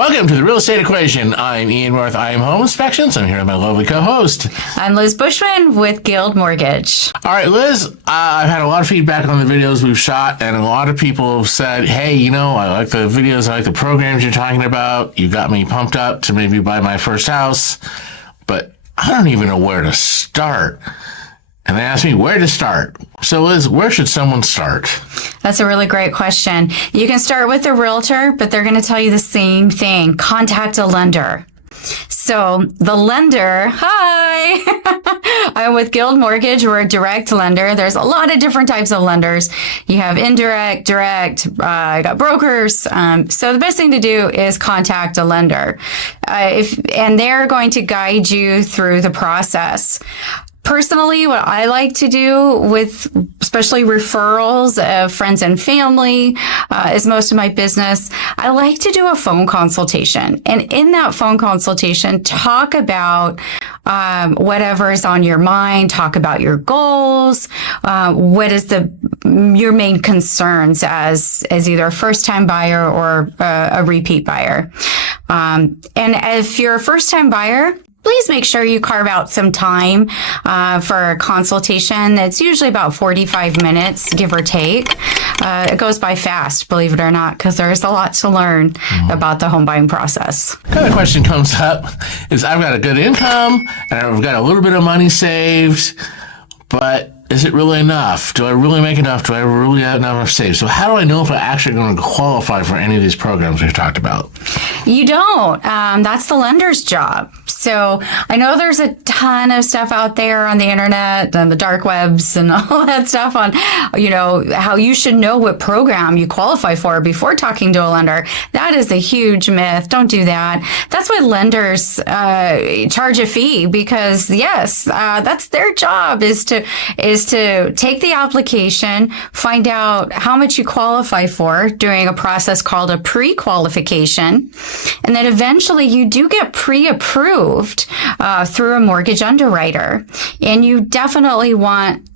Welcome to the Real Estate Equation. I'm Ian Roth. I am Home Inspections. I'm here with my lovely co-host. I'm Liz Buchman with Guild Mortgage. All right, Liz, I've had a lot of feedback on the videos we've shot, and a lot of people have said, hey, I like the videos, I like the programs you're talking about. You got me pumped up to maybe buy my first house, but I don't even know where to start. And they asked me where to start. So, Liz, where should someone start? That's a really great question. You can start with a realtor, but they're going to tell you the same thing. Contact a lender. So the lender, hi, I'm with Guild Mortgage. We're a direct lender. There's a lot of different types of lenders. You have indirect, direct, I got brokers. So the best thing to do is contact a lender. And they're going to guide you through the process. Personally, what I like to do with especially referrals of friends and family is most of my business. I like to do a phone consultation. And in that phone consultation, talk about whatever is on your mind, talk about your goals, what is your main concerns as either a first-time buyer or a repeat buyer. And if you're a first-time buyer, please make sure you carve out some time for a consultation. It's usually about 45 minutes, give or take. It goes by fast, believe it or not, because there's a lot to learn about the home buying process. Kind of question comes up is I've got a good income and I've got a little bit of money saved, but is it really enough? Do I really make enough? Do I really have enough saved? So how do I know if I'm actually going to qualify for any of these programs we've talked about? You don't. That's the lender's job. So I know there's a ton of stuff out there on the internet and the dark webs and all that stuff on, how you should know what program you qualify for before talking to a lender. That is a huge myth. Don't do that. That's why lenders charge a fee because, yes, that's their job is to take the application, find out how much you qualify for during a process called a pre-qualification. And then eventually you do get pre-approved through a mortgage underwriter. And you definitely want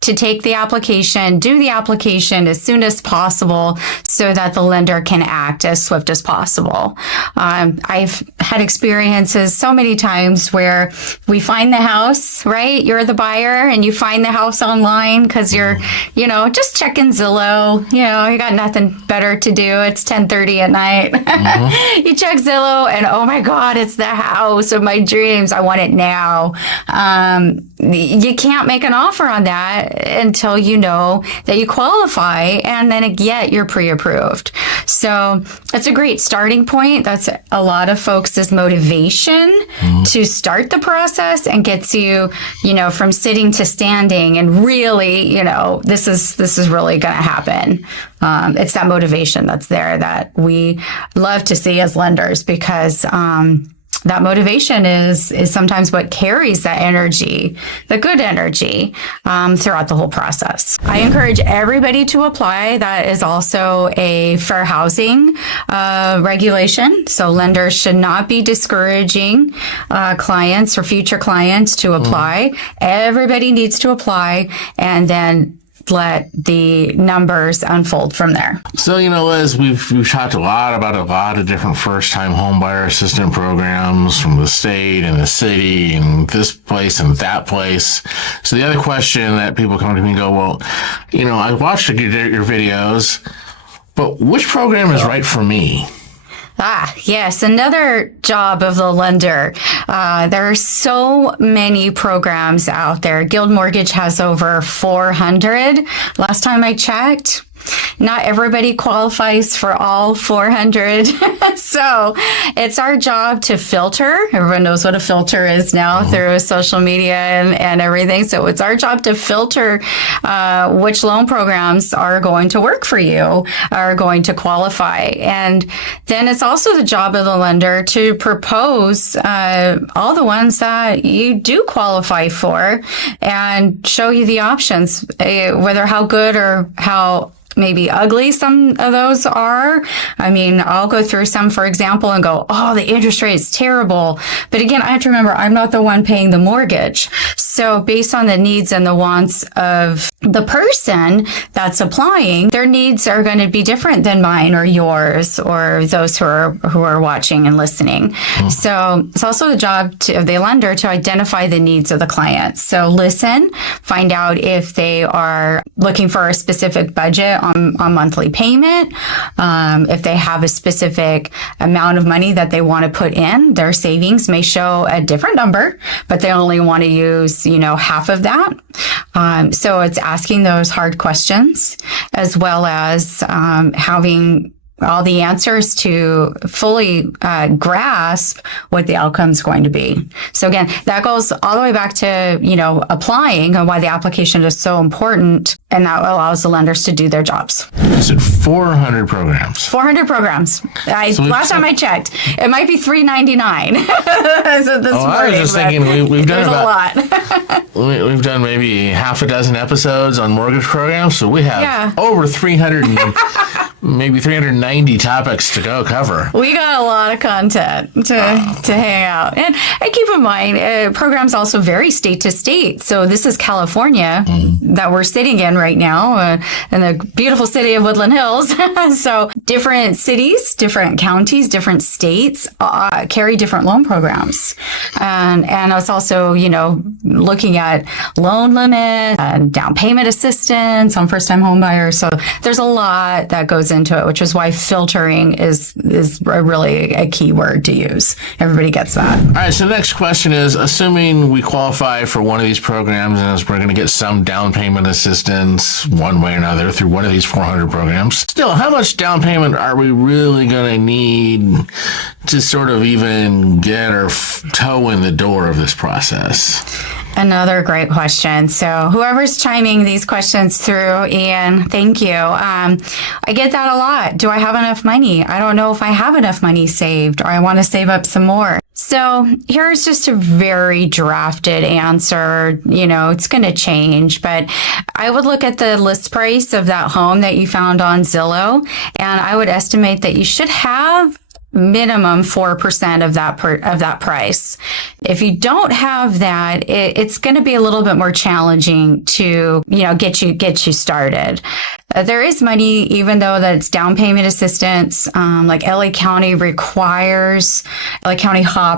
to take the application, do the application as soon as possible so that the lender can act as swift as possible. I've had experiences so many times where we find the house, right? You're the buyer and you find the house online because you're, just checking Zillow. You got nothing better to do. It's 10:30 at night. Mm-hmm. You check Zillow and oh my God, it's the house of my dreams. I want it now. You can't make an offer on that until you know that you qualify and then yet you're pre-approved. So that's a great starting point. That's a lot of folks' motivation to start the process and gets you, from sitting to standing and really, this is really going to happen. It's that motivation that's there that we love to see as lenders because, that motivation is sometimes what carries that energy, the good energy, throughout the whole process. I encourage everybody to apply. That is also a fair housing regulation. So lenders should not be discouraging clients or future clients to apply. Everybody needs to apply and then let the numbers unfold from there. So, Liz, we've talked a lot about a lot of different first-time home buyer assistance programs from the state and the city and this place and that place. So the other question that people come to me and go, well, I watched your videos, but which program is right for me? Yes. Another job of the lender. There are so many programs out there. Guild Mortgage has over 400. Last time I checked. Not everybody qualifies for all 400. So it's our job to filter. Everyone knows what a filter is now through social media and everything. So it's our job to filter which loan programs are going to work for you, are going to qualify. And then it's also the job of the lender to propose all the ones that you do qualify for and show you the options, whether how good or how maybe ugly some of those are. I mean, I'll go through some, for example, and go, oh, the interest rate is terrible. But again, I have to remember, I'm not the one paying the mortgage. So based on the needs and the wants of the person that's applying, their needs are going to be different than mine or yours or those who are watching and listening. So it's also the job of the lender to identify the needs of the client. So listen, find out if they are looking for a specific budget on monthly payment, if they have a specific amount of money that they want to put in. Their savings may show a different number, but they only want to use, half of that. So it's asking those hard questions, as well as having all the answers to fully grasp what the outcome is going to be. So again, that goes all the way back to, applying and why the application is so important. And that allows the lenders to do their jobs. You said 400 programs. 400 programs. Last time I checked, it might be $399. I was just thinking we've done about a lot. We've done maybe half a dozen episodes on mortgage programs, so we have over 300 maybe 390 topics to go cover. We got a lot of content to hang out. And keep in mind, programs also vary state to state. So this is California that we're sitting in right now in the beautiful city of Woodland Hills. So different cities, different counties, different states carry different loan programs. And it's also, looking at loan limit and down payment assistance on first-time home buyers. So there's a lot that goes into it, which is why filtering is really a key word to use. Everybody gets that. All right, so the next question is, assuming we qualify for one of these programs and we're going to get some down payment assistance one way or another through one of these 400 programs, still, how much down payment are we really going to need to sort of even get our toe in the door of this process? Another great question. So whoever's chiming these questions through, Ian, thank you. I get that a lot. Do I have enough money? I don't know if I have enough money saved, or I want to save up some more. So here's just a very drafted answer. It's going to change, but I would look at the list price of that home that you found on Zillow, and I would estimate that you should have minimum 4% of that price. If you don't have that, it's going to be a little bit more challenging to, get you started. There is money, even though that's down payment assistance, like LA County HOP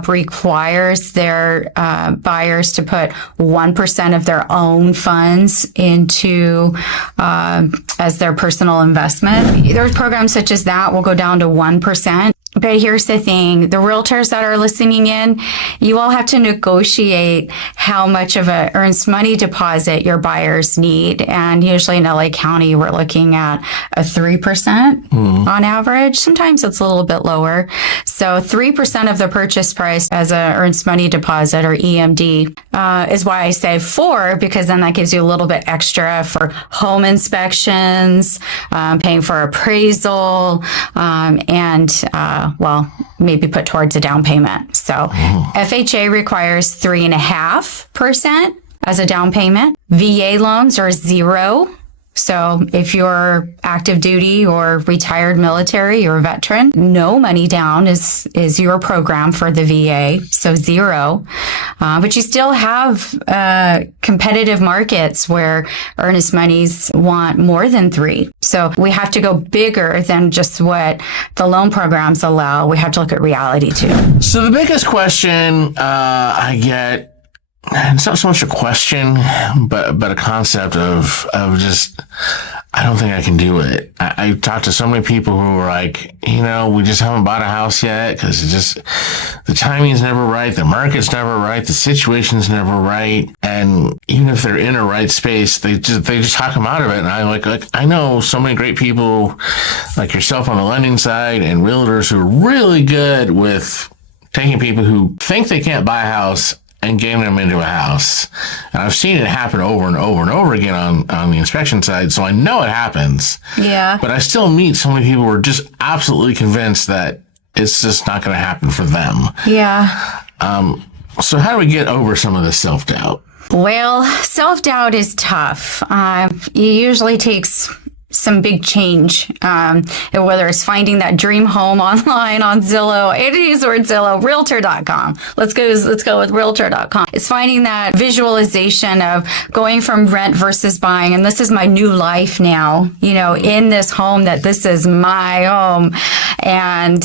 requires their buyers to put 1% of their own funds into as their personal investment. There's programs such as that will go down to 1%. But here's the thing, the realtors that are listening in, you all have to negotiate how much of a earnest money deposit your buyers need. And usually in LA County, we're looking at a 3% on average. Sometimes it's a little bit lower. So 3% of the purchase price as an earnest money deposit, or EMD, is why I say 4, because then that gives you a little bit extra for home inspections, paying for appraisal, and maybe put towards a down payment. So FHA requires 3.5% as a down payment. VA loans are 0. So if you're active duty or retired military or veteran, no money down is your program for the VA. So 0. But you still have competitive markets where earnest monies want more than 3. So we have to go bigger than just what the loan programs allow. We have to look at reality too. So the biggest question I get, it's not so much a question, but a concept of just, I don't think I can do it. I talked to so many people who were like, we just haven't bought a house yet because the timing's never right, the market's never right, the situation's never right, and even if they're in a right space, they just talk them out of it. And I know so many great people like yourself on the lending side and realtors who are really good with taking people who think they can't buy a house and getting them into a house. And I've seen it happen over and over and over again on the inspection side, so I know it happens. Yeah. But I still meet so many people who are just absolutely convinced that it's just not going to happen for them. Yeah. So how do we get over some of this self-doubt? Well, self-doubt is tough. It usually takes some big change, whether it's finding that dream home online on Zillow. I use the word Zillow, realtor.com. Let's go with realtor.com. It's finding that visualization of going from rent versus buying. And this is my new life now, in this home, that this is my home. And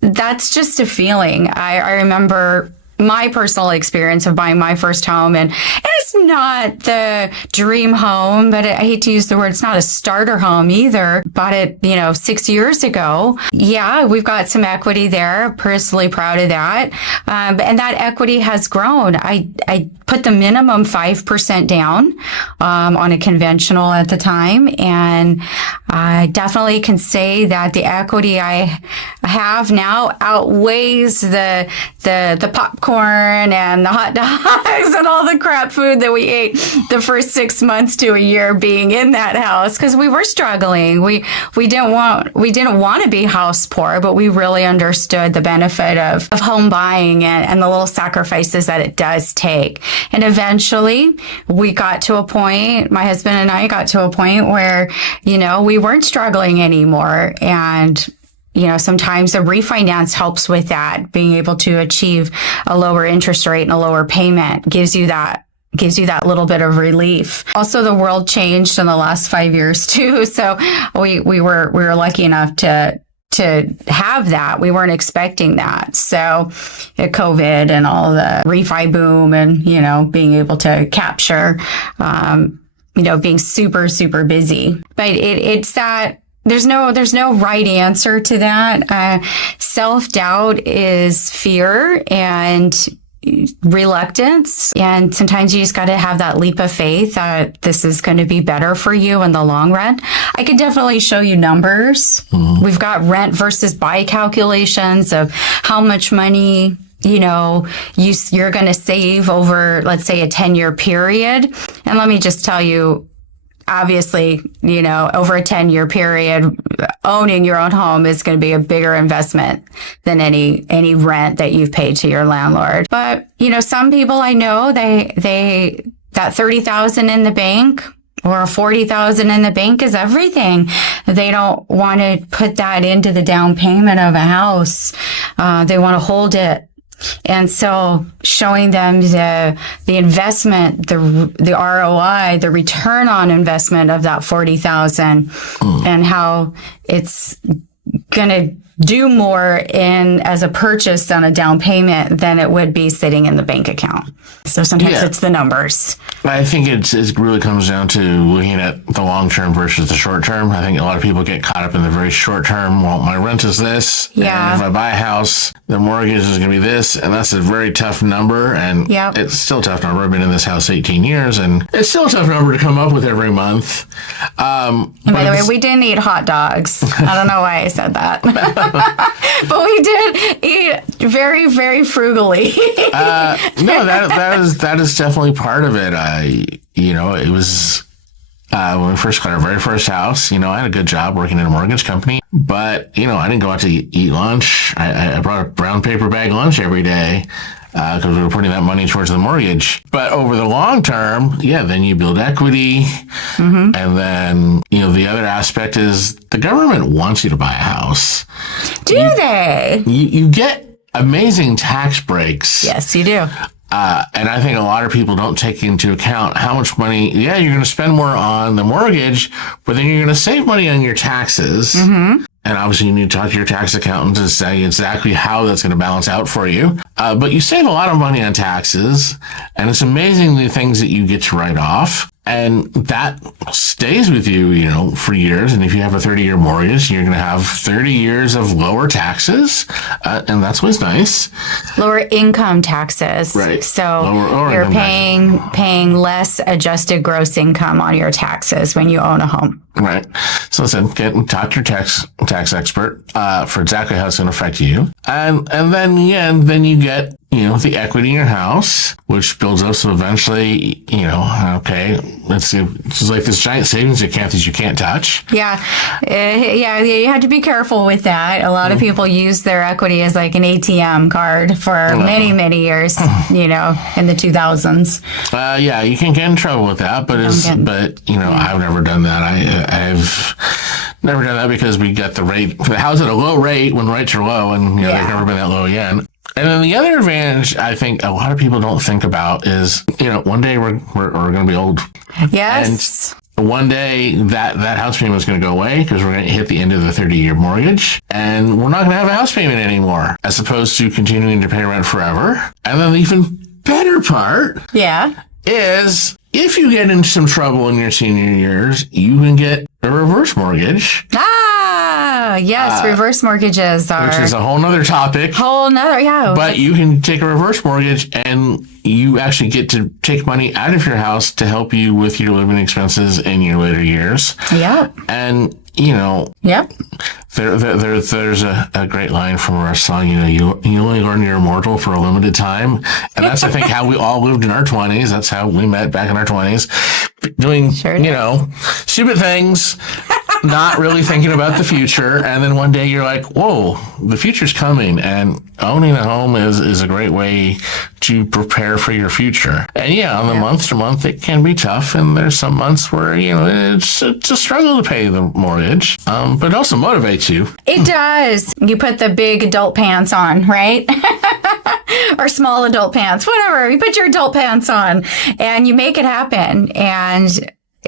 that's just a feeling. I remember my personal experience of buying my first home, and it's not the dream home, but I hate to use the word, it's not a starter home either. Bought it, 6 years ago. Yeah, we've got some equity there. Personally proud of that. And that equity has grown. I put the minimum 5% down on a conventional at the time, and I definitely can say that the equity I have now outweighs the popcorn and the hot dogs and all the crap food that we ate the first 6 months to a year being in that house, because we were struggling. We didn't want to be house poor, but we really understood the benefit of home buying and the little sacrifices that it does take. And eventually we got to a point, my husband and I got to a point where, we weren't struggling anymore. And sometimes a refinance helps with that. Being able to achieve a lower interest rate and a lower payment gives you that little bit of relief. Also, the world changed in the last 5 years too. So we were lucky enough to have that. We weren't expecting that. So COVID and all the refi boom and, being able to capture, being super, super busy. But it's that there's no right answer to that. Self-doubt is fear and reluctance. And sometimes you just got to have that leap of faith that this is going to be better for you in the long run. I could definitely show you numbers. Mm-hmm. We've got rent versus buy calculations of how much money you're going to save over, let's say, a 10-year period. And let me just tell you, obviously, over a 10-year period, owning your own home is going to be a bigger investment than any rent that you've paid to your landlord. But, some people I know, they that $30,000 in the bank or $40,000 in the bank is everything. They don't want to put that into the down payment of a house. They want to hold it. And so showing them the investment, the ROI, the return on investment of that $40,000 and how it's going to do more as a purchase on a down payment than it would be sitting in the bank account. So sometimes it's the numbers. I think it really comes down to looking at the long term versus the short term. I think a lot of people get caught up in the very short term. Well, my rent is this. Yeah. And if I buy a house, the mortgage is going to be this. And that's a very tough number. And it's still a tough number. I've been in this house 18 years, and it's still a tough number to come up with every month. And by the way, we didn't eat hot dogs. I don't know why I said that. But we did eat very, very frugally. No, that is definitely part of it. It was when we first got our very first house. I had a good job working in a mortgage company, but I didn't go out to eat lunch. I brought a brown paper bag lunch every day because we were putting that money towards the mortgage. But over the long term, then you build equity. Mm-hmm. And then, the other aspect is the government wants you to buy a house. Do they? You get amazing tax breaks. Yes, you do. And I think a lot of people don't take into account how much money, you're going to spend more on the mortgage, but then you're going to save money on your taxes. Mm-hmm. And obviously you need to talk to your tax accountant to say exactly how that's going to balance out for you. But you save a lot of money on taxes, and it's amazing the things that you get to write off. And that stays with you, for years. And if you have a 30-year mortgage, you're going to have 30 years of lower taxes. And that's what's nice. Lower income taxes. Right. So lower you're paying less adjusted gross income on your taxes when you own a home. Right. So listen, talk to your tax expert for exactly how it's going to affect you. And then you get, the equity in your house, which builds up. So eventually, okay, it's like this giant savings account that you can't touch. Yeah. You have to be careful with that. A lot of people use their equity as like an ATM card for many, many years, in the 2000s. Yeah, you can get in trouble with that, but I've never done that. I've never done that because we got the house at a low rate when rates are low, and they've never been that low again. And then the other advantage I think a lot of people don't think about is, one day we're going to be old. Yes. And one day that house payment is going to go away because we're going to hit the end of the 30-year mortgage, and we're not going to have a house payment anymore, as opposed to continuing to pay rent forever. And then the even better part is if you get into some trouble in your senior years, you can get a reverse mortgage. Yes, reverse mortgages are... Which is a whole nother topic. But you can take a reverse mortgage and you actually get to take money out of your house to help you with your living expenses in your later years. Yep. And, Yep. There's a great line from our song, you only learn you're immortal for a limited time. And that's, I think, how we all lived in our 20s. That's how we met back in our 20s. Doing, stupid things. Not really thinking about the future, and then one day you're like, whoa, the future's coming, and owning a home is a great way to prepare for your future. And on the month to month, it can be tough, and there's some months where, it's a struggle to pay the mortgage, but it also motivates you. It does. You put the big adult pants on, right? Or small adult pants, whatever. You put your adult pants on, and you make it happen, and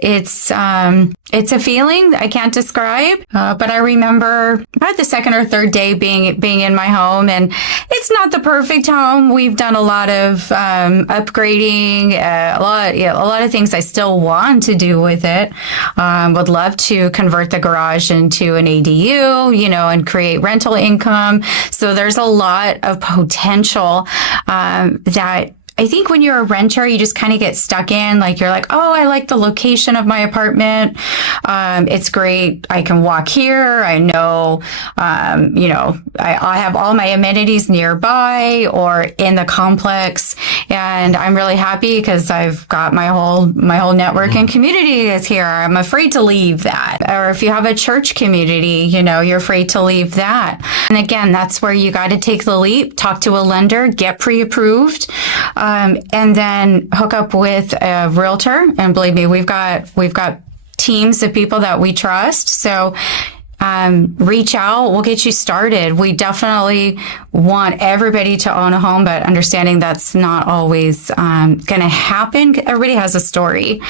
it's a feeling I can't describe, but I remember about the second or third day being in my home, and it's not the perfect home. We've done a lot of upgrading, a lot of things I still want to do with it. Would love to convert the garage into an ADU, and create rental income. So there's a lot of potential that I think when you're a renter, you just kind of get stuck in. Like, you're like, oh, I like the location of my apartment. It's great. I can walk here. I know, I have all my amenities nearby or in the complex. And I'm really happy because I've got my whole network and community is here. I'm afraid to leave that. Or if you have a church community, you're afraid to leave that. And again, that's where you got to take the leap, talk to a lender, get pre-approved. And then hook up with a realtor. And believe me, we've got teams of people that we trust. So reach out. We'll get you started. We definitely want everybody to own a home, but understanding that's not always going to happen. Everybody has a story.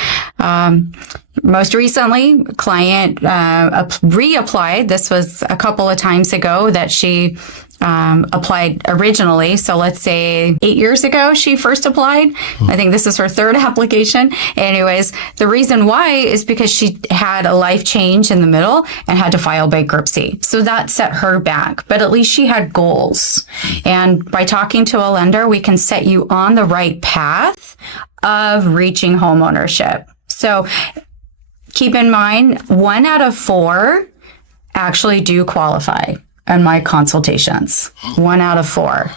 Most recently, client reapplied. This was a couple of times ago that she applied originally. So let's say 8 years ago, she first applied. I think this is her third application. Anyways, the reason why is because she had a life change in the middle and had to file bankruptcy. So that set her back, but at least she had goals. And by talking to a lender, we can set you on the right path of reaching homeownership. So keep in mind, 1 out of 4 actually do qualify in my consultations. 1 out of 4.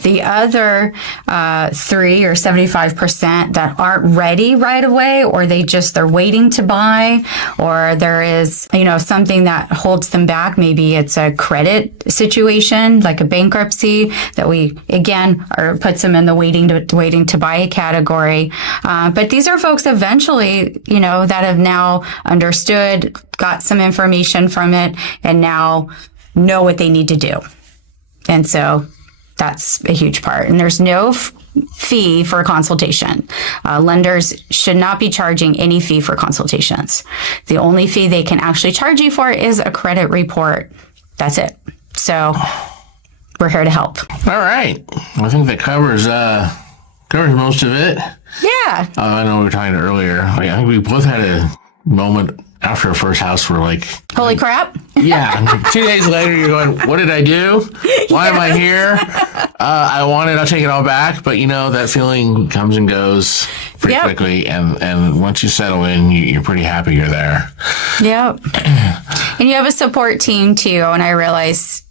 The other 3 or 75% that aren't ready right away, or they're waiting to buy, or there is, something that holds them back. Maybe it's a credit situation, like a bankruptcy that we, again, puts them in the waiting to buy category. But these are folks eventually, that have now understood, got some information from it, and now know what they need to do. And so that's a huge part. And there's no fee for a consultation. Lenders should not be charging any fee for consultations. The only fee they can actually charge you for is a credit report. That's it. So we're here to help. All right. I think that covers most of it. Yeah. I know we were talking earlier. I think we both had a moment after our first house, we're like, holy crap. Yeah. 2 days later, you're going, what did I do? Why am I here? I want it. I'll take it all back. But, that feeling comes and goes pretty quickly. And once you settle in, you're pretty happy you're there. Yep. And you have a support team, too. And I realize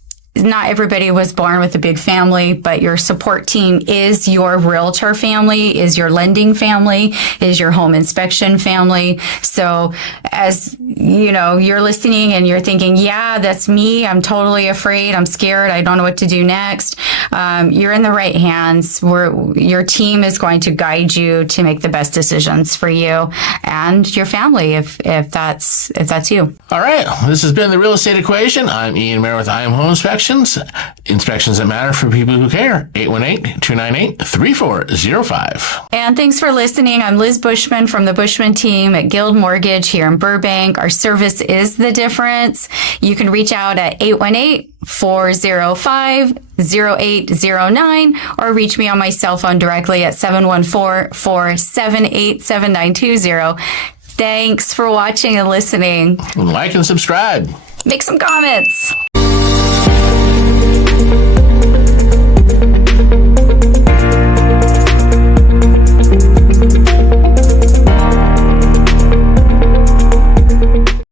not everybody was born with a big family, but your support team is your realtor family, is your lending family, is your home inspection family. So as you know, you're listening and you're thinking, yeah, that's me. I'm totally afraid. I'm scared. I don't know what to do next. You're in the right hands. Your team is going to guide you to make the best decisions for you and your family, if that's you. All right. This has been The Real Estate Equation. I'm Ian Mayer with I Am Home Inspections. Inspections that matter for people who care. 818-298-3405. And thanks for listening. I'm Liz Buchman from the Buchman team at Guild Mortgage here in Burbank. Our service is the difference. You can reach out at 818-405-0809 or reach me on my cell phone directly at 714-478-7920. Thanks for watching and listening. Like and subscribe. Make some comments.